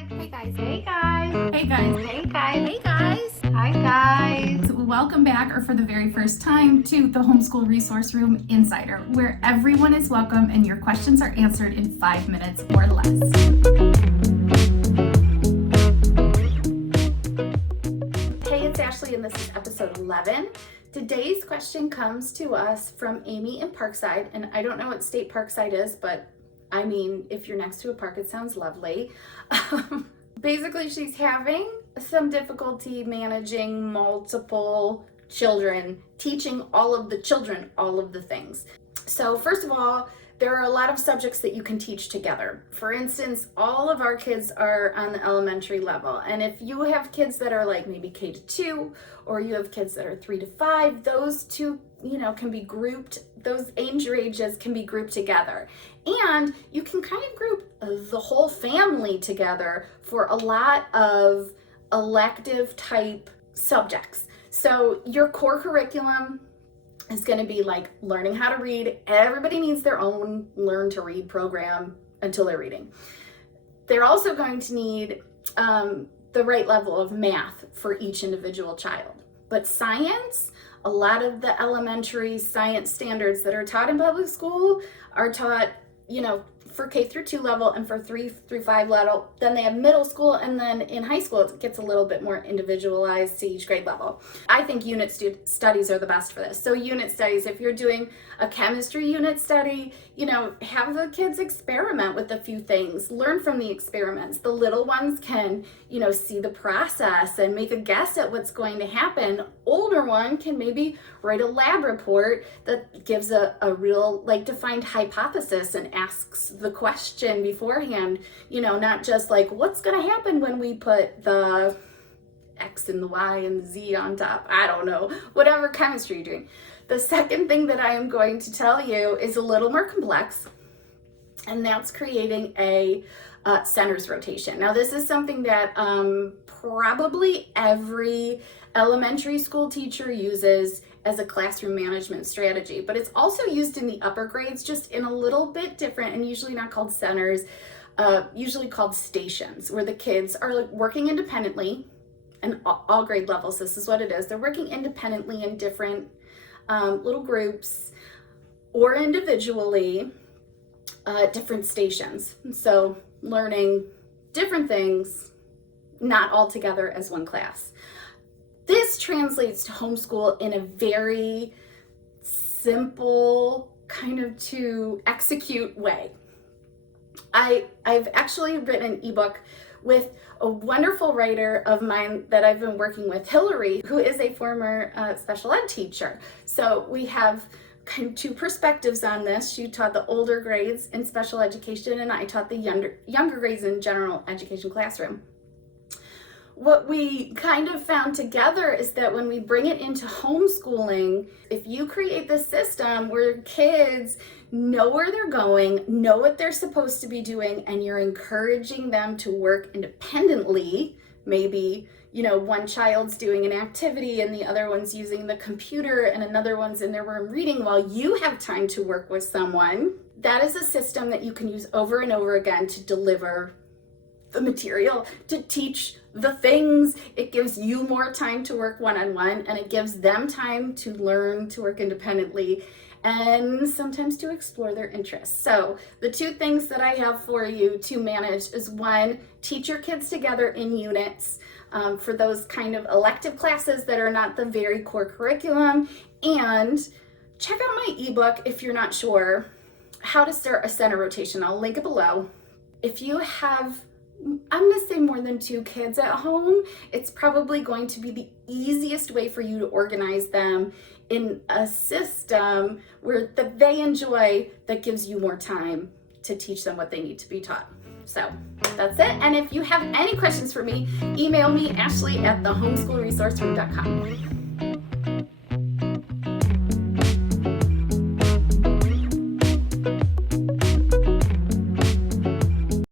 guys. Hey guys. Hey guys. Hey guys. Hey guys. Hey guys. Hi guys. Welcome back, or for the very first time, to the Homeschool Resource Room Insider, where everyone is welcome and your questions are answered in 5 minutes or less. Hey, it's Ashley and this is episode 11. Today's question comes to us from Amy in Parkside, and I don't know what state Parkside is, but I mean, if you're next to a park, it sounds lovely. Basically, she's having some difficulty managing multiple children, teaching all of the children all of the things. So first of all, there are a lot of subjects that you can teach together. For instance, all of our kids are on the elementary level. And if you have kids that are like maybe K to 2, or you have kids that are 3 to 5, those two, can be grouped, those age ranges can be grouped together. And you can kind of group the whole family together for a lot of elective type subjects. So your core curriculum is going to be like learning how to read. Everybody needs their own learn to read program until they're reading. They're also going to need the right level of math for each individual child. But science, a lot of the elementary science standards that are taught in public school are taught, for K through 2 level and for 3 through 5 level. Then they have middle school, and then in high school it gets a little bit more individualized to each grade level. I think unit studies are the best for this. So unit studies, if you're doing a chemistry unit study, have the kids experiment with a few things, learn from the experiments. The little ones can, see the process and make a guess at what's going to happen. Older one can maybe write a lab report that gives a real defined hypothesis and asks the question beforehand, not just like what's going to happen when we put the X and the Y and the Z on top. I don't know, whatever chemistry you're doing. The second thing that I am going to tell you is a little more complex, and that's creating a centers rotation. Now, this is something that probably every elementary school teacher uses as a classroom management strategy, but it's also used in the upper grades, just in a little bit different, and usually not called centers, usually called stations, where the kids are working independently, and all grade levels, this is what it is. They're working independently in different little groups or individually, different stations. So learning different things, not all together as one class. This translates to homeschool in a very simple, kind of to execute way. I've actually written an ebook with a wonderful writer of mine that I've been working with, Hillary, who is a former special ed teacher. So we have kind of two perspectives on this. She taught the older grades in special education, and I taught the younger grades in general education classroom. What we kind of found together is that when we bring it into homeschooling, if you create this system where kids know where they're going, know what they're supposed to be doing, and you're encouraging them to work independently, maybe, one child's doing an activity and the other one's using the computer and another one's in their room reading while you have time to work with someone, that is a system that you can use over and over again to deliver the material, to teach the things. It gives you more time to work one-on-one, and it gives them time to learn to work independently and sometimes to explore their interests. So the two things that I have for you to manage is, one, teach your kids together in units for those kind of elective classes that are not the very core curriculum, and check out my ebook if you're not sure how to start a center rotation. I'll link it below. If you have, I'm going to say, more than 2 kids at home, it's probably going to be the easiest way for you to organize them in a system that they enjoy, that gives you more time to teach them what they need to be taught. So that's it. And if you have any questions for me, email me, Ashley@thehomeschoolresourceroom.com.